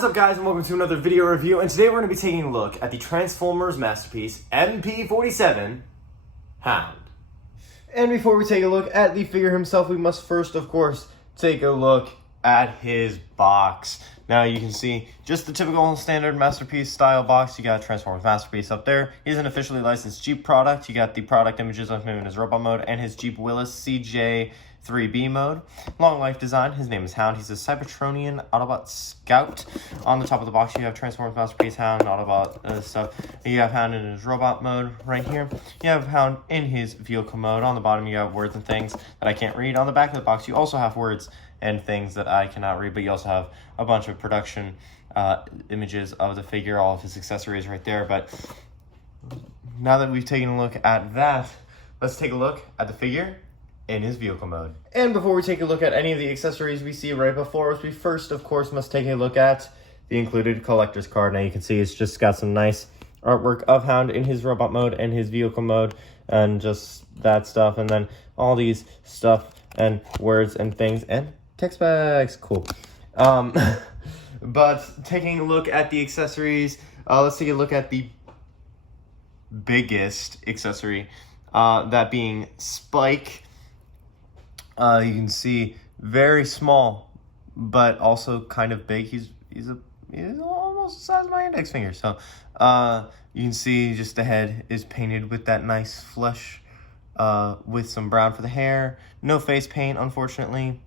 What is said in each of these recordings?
What is up, guys, and welcome to another video review. And today we're going to be taking a look at the Transformers masterpiece, MP-47, Hound. And before we take a look at the figure himself, we must first, of course, take a look at his box. Now you can see just the typical standard masterpiece style box. You got Transformers masterpiece up there. He's an officially licensed Jeep product. You got the product images of him in his robot mode and his Jeep Willys CJ3B mode. Long life design. His name is Hound. He's a Cybertronian Autobot Scout. On the top of the box, you have Transformers masterpiece Hound, Autobot stuff. You have Hound in his robot mode right here. You have Hound in his vehicle mode. On the bottom, you have words and things that I can't read. On the back of the box, you also have words and things that I cannot read, but you also have a bunch of production images of the figure, all of his accessories right there. But now that we've taken a look at that, let's take a look at the figure in his vehicle mode. And before we take a look at any of the accessories we see right before us, we first, of course, must take a look at the included collector's card. Now you can see it's just got some nice artwork of Hound in his robot mode and his vehicle mode and just that stuff, and then all these stuff and words and things and text bags. Cool. But taking a look at the accessories, let's take a look at the biggest accessory, that being Spike. You can see very small, but also kind of big. He's almost the size of my index finger. So you can see just the head is painted with that nice flesh, with some brown for the hair. No face paint, unfortunately.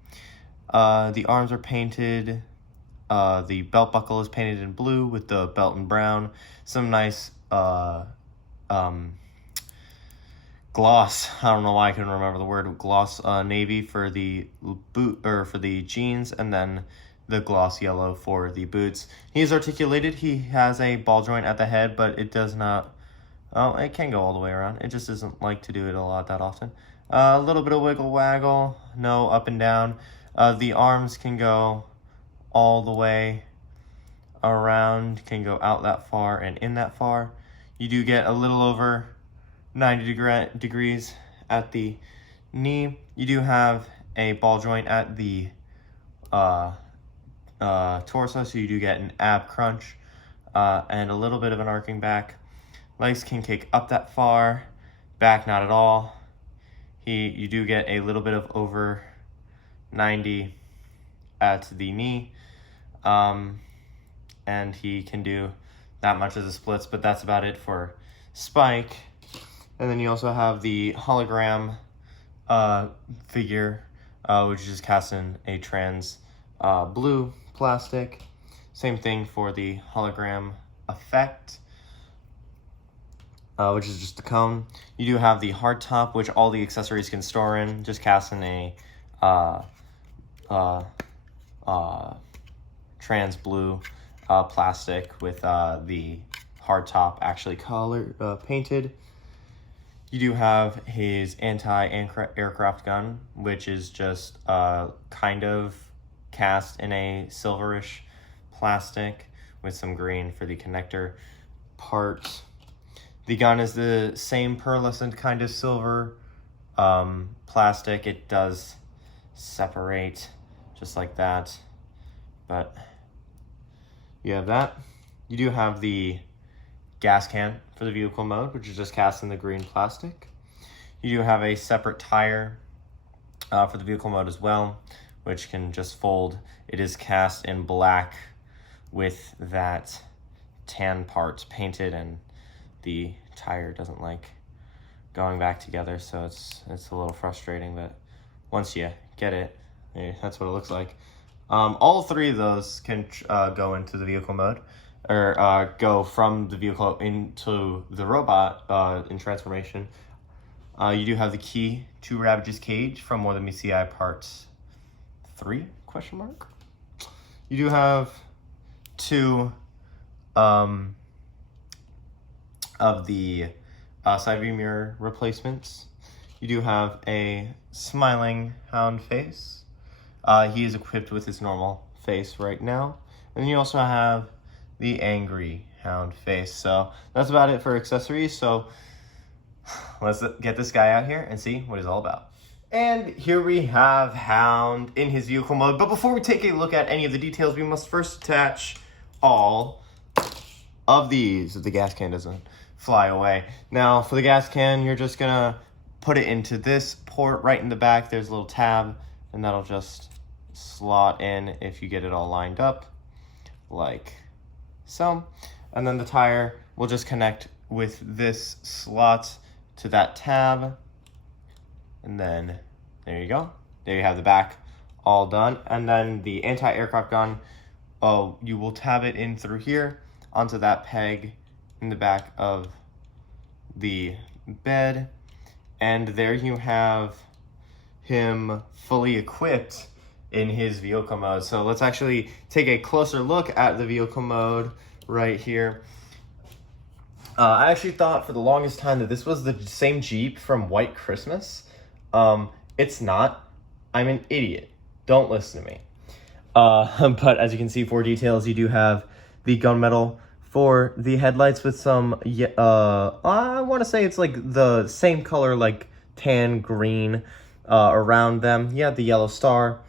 The arms are painted. The belt buckle is painted in blue with the belt in brown. Some nice gloss. I don't know why I couldn't remember the word. Gloss navy for the boot, or for the jeans, and then the gloss yellow for the boots. He is articulated. He has a ball joint at the head, but it does not. Oh, it can go all the way around. It just doesn't like to do it a lot that often. A little bit of wiggle waggle. No up and down. The arms can go all the way around, can go out that far and in that far. You do get a little over 90 degrees at the knee. You do have a ball joint at the torso, so you do get an ab crunch and a little bit of an arcing back. Legs can kick up that far, back not at all. You do get a little bit of over 90 at the knee, and he can do that much as a splits, but that's about it for Spike. And then you also have the hologram figure, which is cast in a trans blue plastic. Same thing for the hologram effect, which is just a cone. You do have the hard top, which all the accessories can store in, just cast in a trans blue plastic with the hard top actually painted. You do have his anti-aircraft gun, which is just kind of cast in a silverish plastic with some green for the connector part. The gun is the same pearlescent kind of silver plastic. It does separate just like that, but you have that. You do have the gas can for the vehicle mode, which is just cast in the green plastic. You do have a separate tire for the vehicle mode as well, which can just fold. It is cast in black with that tan part painted, and the tire doesn't like going back together, so it's a little frustrating, but once you get it, that's what it looks like. All three of those can go into the vehicle mode, or go from the vehicle into the robot in transformation. You do have the key to Ravage's cage from More Than Meets the Eye Part 3? You do have two of the side view mirror replacements. You do have a smiling Hound face. He is equipped with his normal face right now. And you also have the angry Hound face. So that's about it for accessories. So let's get this guy out here and see what he's all about. And here we have Hound in his vehicle mode. But before we take a look at any of the details, we must first attach all of these if the gas can doesn't fly away. Now for the gas can, you're just gonna put it into this port right in the back. There's a little tab, and that'll just slot in if you get it all lined up like so. And then the tire will just connect with this slot to that tab, and then there you go. There you have the back all done. And then the anti-aircraft gun, you will tab it in through here onto that peg in the back of the bed, and there you have him fully equipped in his vehicle mode. So let's actually take a closer look at the vehicle mode right here. I actually thought for the longest time that this was the same Jeep from White Christmas. It's not. I'm an idiot. Don't listen to me. But as you can see, for details, you do have the gunmetal for the headlights with some, I want to say it's like the same color, like tan green around them. You have the yellow star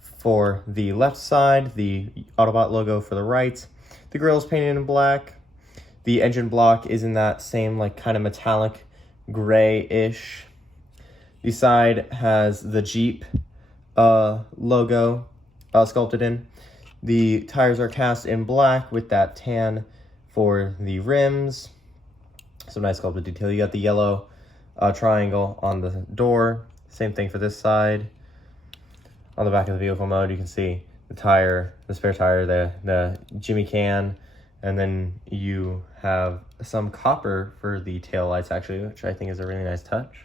for the left side, the Autobot logo for the right. The grille is painted in black. The engine block is in that same like kind of metallic gray-ish. The side has the Jeep logo sculpted in. The tires are cast in black with that tan for the rims. Some nice sculpted detail. You got the yellow triangle on the door. Same thing for this side. On the back of the vehicle mode, you can see the tire, the spare tire, the Jimmy can, and then you have some copper for the tail lights actually, which I think is a really nice touch.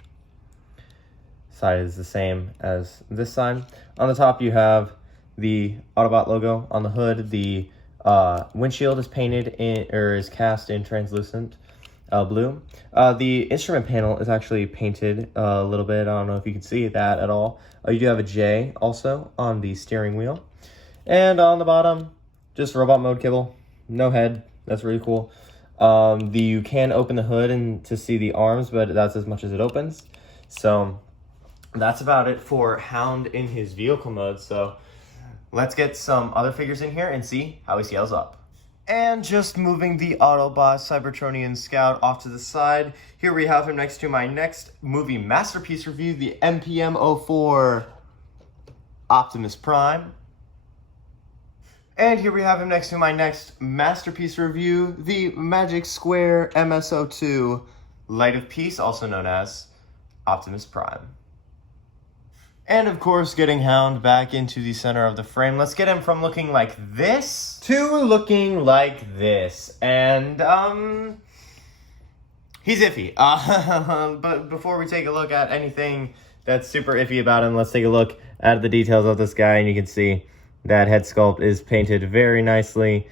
Side is the same as this side. On the top, you have the Autobot logo on the hood. The windshield is painted in, or is cast in translucent blue. The instrument panel is actually painted a little bit. I don't know if you can see that at all. You do have a J also on the steering wheel. And on the bottom, just robot mode kibble. No head. That's really cool. You can open the hood and to see the arms, but that's as much as it opens. So that's about it for Hound in his vehicle mode. So let's get some other figures in here and see how he scales up. And just moving the Autobot Cybertronian Scout off to the side, here we have him next to my next movie masterpiece review, the MP-04 Optimus Prime. And here we have him next to my next masterpiece review, the Magic Square MS-02 Light of Peace, also known as Optimus Prime. And of course, getting Hound back into the center of the frame. Let's get him from looking like this to looking like this. And, he's iffy. But before we take a look at anything that's super iffy about him, let's take a look at the details of this guy. And you can see that head sculpt is painted very nicely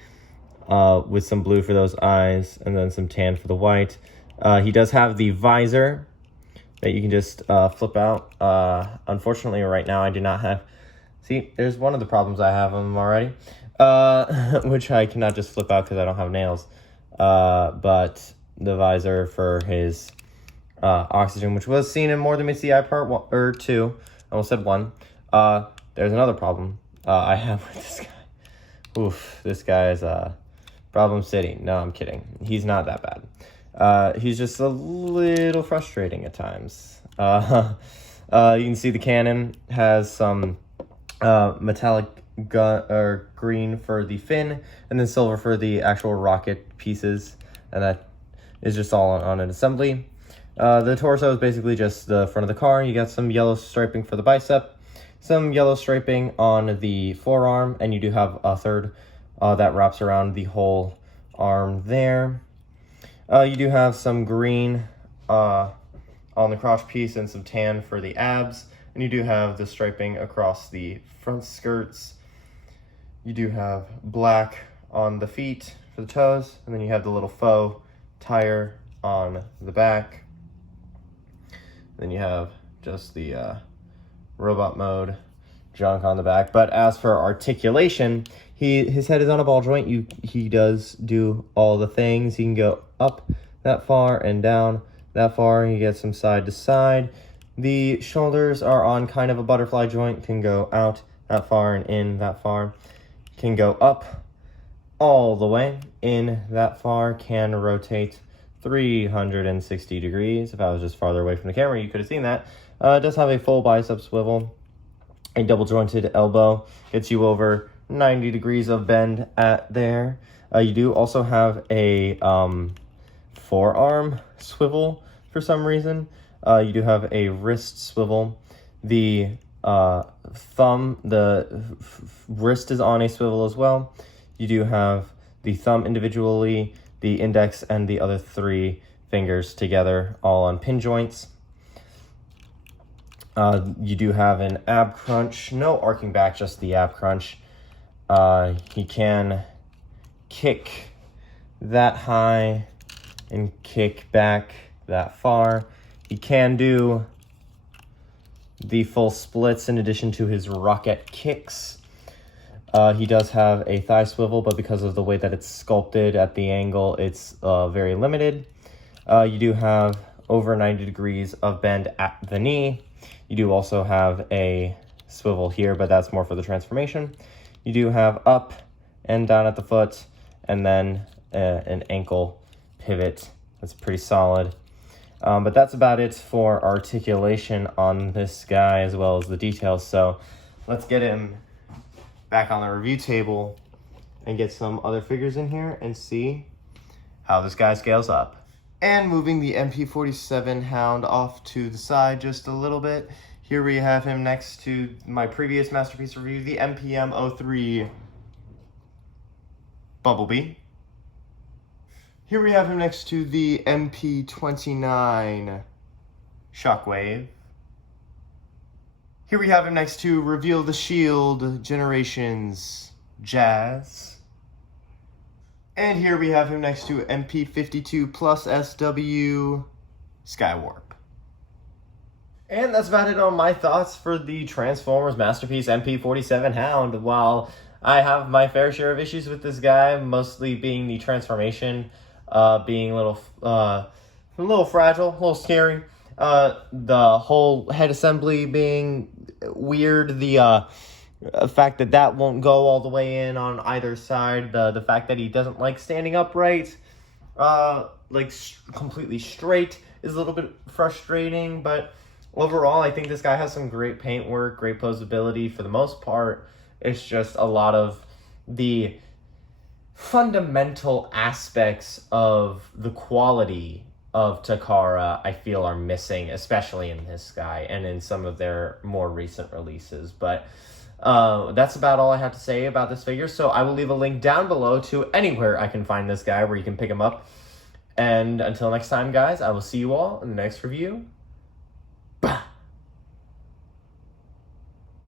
with some blue for those eyes and then some tan for the white. He does have the visor that you can just flip out. Unfortunately, right now, I do not have... See, there's one of the problems I have on them already, which I cannot just flip out because I don't have nails. But the visor for his oxygen, which was seen in More Than Meets the Eye Part 1, or 2. I almost said 1. There's another problem I have with this guy. Oof, this guy is problem city. No, I'm kidding. He's not that bad. He's just a little frustrating at times. You can see the cannon has some metallic green for the fin, and then silver for the actual rocket pieces, and that is just all on an assembly. The torso is basically just the front of the car. You got some yellow striping for the bicep, some yellow striping on the forearm, and you do have a third that wraps around the whole arm there. You do have some green on the crotch piece and some tan for the abs. And you do have the striping across the front skirts. You do have black on the feet for the toes. And then you have the little faux tire on the back. Then you have just the robot mode junk on the back. But as for articulation, his head is on a ball joint. He does do all the things. He can go up that far and down that far. You get some side to side. The shoulders are on kind of a butterfly joint. Can go out that far and in that far. Can go up all the way in that far, can rotate 360 degrees. If I was just farther away from the camera, you could have seen that. It does have a full bicep swivel, a double jointed elbow, gets you over 90 degrees of bend at there. You do also have a forearm swivel for some reason. You do have a wrist swivel. The thumb, wrist is on a swivel as well. You do have the thumb individually, the index, and the other 3 fingers together, all on pin joints. You do have an ab crunch, no arcing back, just the ab crunch. He can kick that high and kick back that far. He can do the full splits in addition to his rocket kicks. He does have a thigh swivel, but because of the way that it's sculpted at the angle, it's very limited. You do have over 90 degrees of bend at the knee. You do also have a swivel here, but that's more for the transformation. You do have up and down at the foot, and then an ankle pivot. That's pretty solid. But that's about it for articulation on this guy, as well as the details. So let's get him back on the review table and get some other figures in here and see how this guy scales up. And moving the MP-47 Hound off to the side just a little bit, here we have him next to my previous masterpiece review, the MPM-03 Bumblebee. Here we have him next to the MP-29 Shockwave. Here we have him next to Reveal the Shield Generations Jazz. And here we have him next to MP-52 plus SW Skywarp. And that's about it on my thoughts for the Transformers masterpiece MP-47 Hound. While I have my fair share of issues with this guy, mostly being the transformation, being a little fragile, a little scary. The whole head assembly being weird. The fact that won't go all the way in on either side. The fact that he doesn't like standing upright, completely straight, is a little bit frustrating. But overall, I think this guy has some great paint work, great posability. For the most part, it's just a lot of the fundamental aspects of the quality of Takara I feel are missing, especially in this guy and in some of their more recent releases. But that's about all I have to say about this figure. So I will leave a link down below to anywhere I can find this guy where you can pick him up. And until next time, guys, I will see you all in the next review.